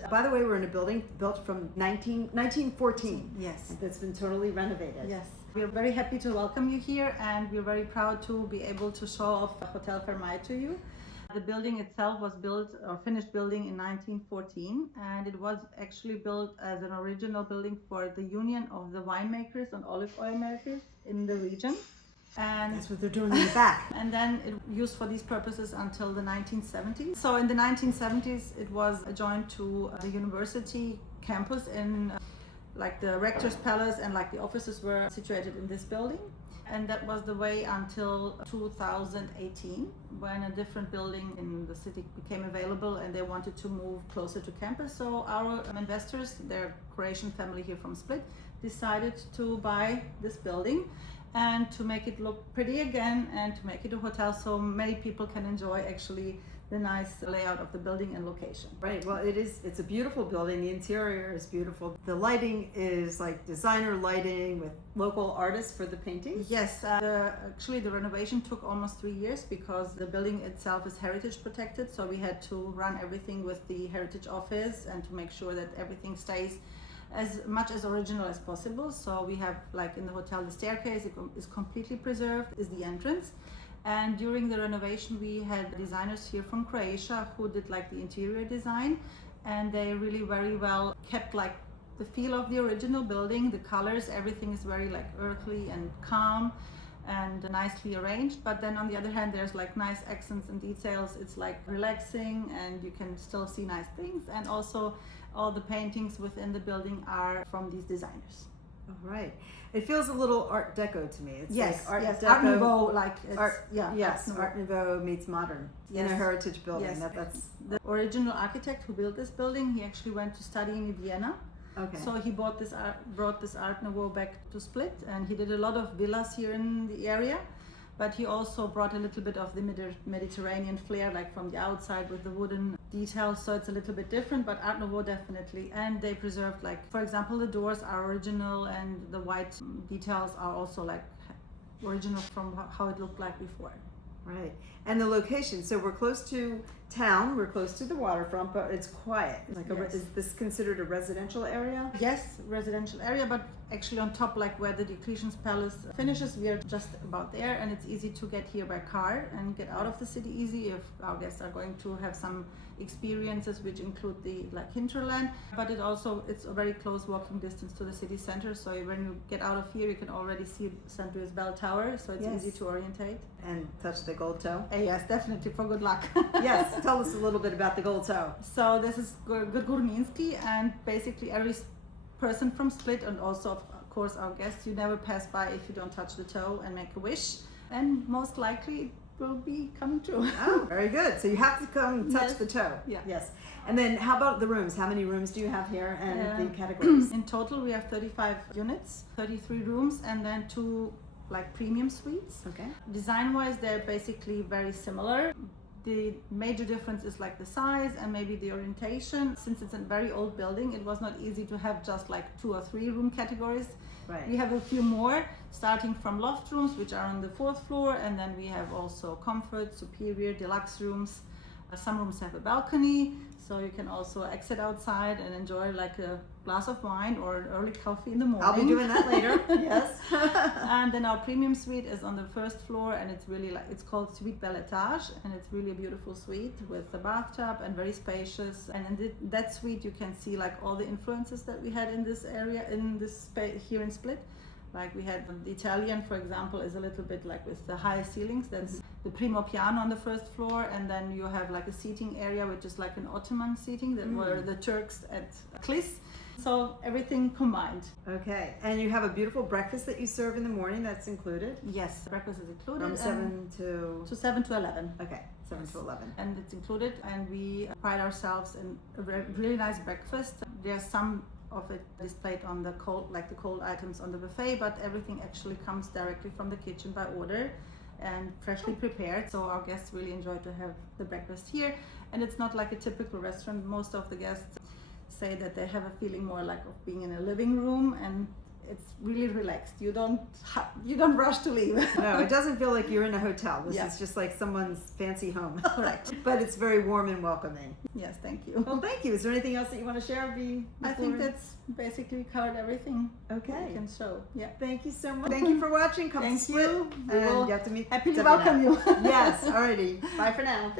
And by the way, we're in a building built from 1914. Yes. That's been totally renovated. Yes. We're very happy to welcome you here, and we're very proud to be able to show off Hotel Fermai to you. The building itself was finished building in 1914, and it was actually built as an original building for the Union of the Winemakers and Olive Oil Makers in the region. And that's what they're doing in the back. And then it was used for these purposes until the 1970s. So in the 1970s, it was adjoined to the university campus in like the rector's palace, and like the offices were situated in this building. And that was the way until 2018, when a different building in the city became available and they wanted to move closer to campus. So our investors, they're a Croatian family here from Split, decided to buy this building and to make it look pretty again and to make it a hotel so many people can enjoy actually the nice layout of the building and location. Right, well it's a beautiful building. The interior is beautiful. The lighting is like designer lighting with local artists for the paintings. Yes, actually the renovation took almost 3 years because the building itself is heritage protected, so we had to run everything with the heritage office and to make sure that everything stays as much as original as possible. So we have, like in the hotel, the staircase is completely preserved, is the entrance. And during the renovation, we had designers here from Croatia who did like the interior design, and they really very well kept like the feel of the original building, the colors, everything is very like earthly and calm and nicely arranged. But then on the other hand, there's like nice accents and details. It's like relaxing and you can still see nice things. And also all the paintings within the building are from these designers. All right. It feels a little Art Deco to me. It's yes, like Art Deco, Nouveau, like it's, Art Nouveau meets modern in a heritage building. Yes. That's the original architect who built this building. He actually went to study in Vienna. okay. So he brought this Art Nouveau back to Split, and he did a lot of villas here in the area. But he also brought a little bit of the Mediterranean flair, like from the outside with the wooden details. So it's a little bit different, but Art Nouveau definitely. And they preserved, like, for example, the doors are original and the white details are also like original from how it looked like before. Right. And the location, so we're close to town, we're close to the waterfront, but it's quiet. Like is this considered a residential area? Yes, residential area, but actually on top, like where the Diocletian's palace finishes, we are just about there, and it's easy to get here by car and get out of the city easy if our guests are going to have some experiences which include the like hinterland. But it's a very close walking distance to the city center, so when you get out of here you can already see St. Louis Bell Tower, so it's easy to orientate. And touch the gold toe? Yes, definitely, for good luck. Yes, tell us a little bit about the gold toe. So this is Good Górnicki, and basically every person from Split, and also of course our guests, you never pass by if you don't touch the toe and make a wish, and most likely will be coming true. Oh, very good. So you have to come touch the toe. Yeah. Yes. And then how about the rooms? How many rooms do you have here and the categories? In total we have 35 units, 33 rooms, and then 2 like premium suites. Okay. Design wise, they're basically very similar. The major difference is like the size and maybe the orientation. Since it's a very old building, it was not easy to have just like 2 or 3 room categories. Right. We have a few more, starting from loft rooms, which are on the 4th floor, and then we have also comfort, superior, deluxe rooms. Some rooms have a balcony, so you can also exit outside and enjoy like a glass of wine or an early coffee in the morning. I'll be doing that later. Yes. And then our premium suite is on the 1st floor, and it's really like, it's called Suite Belle Etage, and it's really a beautiful suite with a bathtub and very spacious. And in that suite you can see like all the influences that we had in this area, in this space here in Split. Like we had the Italian, for example, is a little bit like with the high ceilings. That's the primo piano on the 1st floor, and then you have like a seating area which is like an Ottoman seating that were the Turks at Klis. So everything combined. Okay, and you have a beautiful breakfast that you serve in the morning. That's included. Yes, breakfast is included. From 7 to 7 to 11. Okay, 7 to 11. And it's included, and we pride ourselves in a really nice breakfast. There's some of it displayed on the cold items on the buffet, but everything actually comes directly from the kitchen by order and freshly prepared. So our guests really enjoy to have the breakfast here, and it's not like a typical restaurant. Most of the guests say that they have a feeling more like of being in a living room, and it's really relaxed. You don't rush to leave. No, it doesn't feel like you're in a hotel. This Yeah. is just like someone's fancy home. Correct. But it's very warm and welcoming. Yes, thank you. Well, thank you. Is there anything else that you want to share? I think that's basically covered everything okay. I can show. Yeah. Thank you so much. Thank you for watching. Come Thank to Split. you. We And will you have to meet happily Davina. welcome you. Yes, alrighty. Bye for now.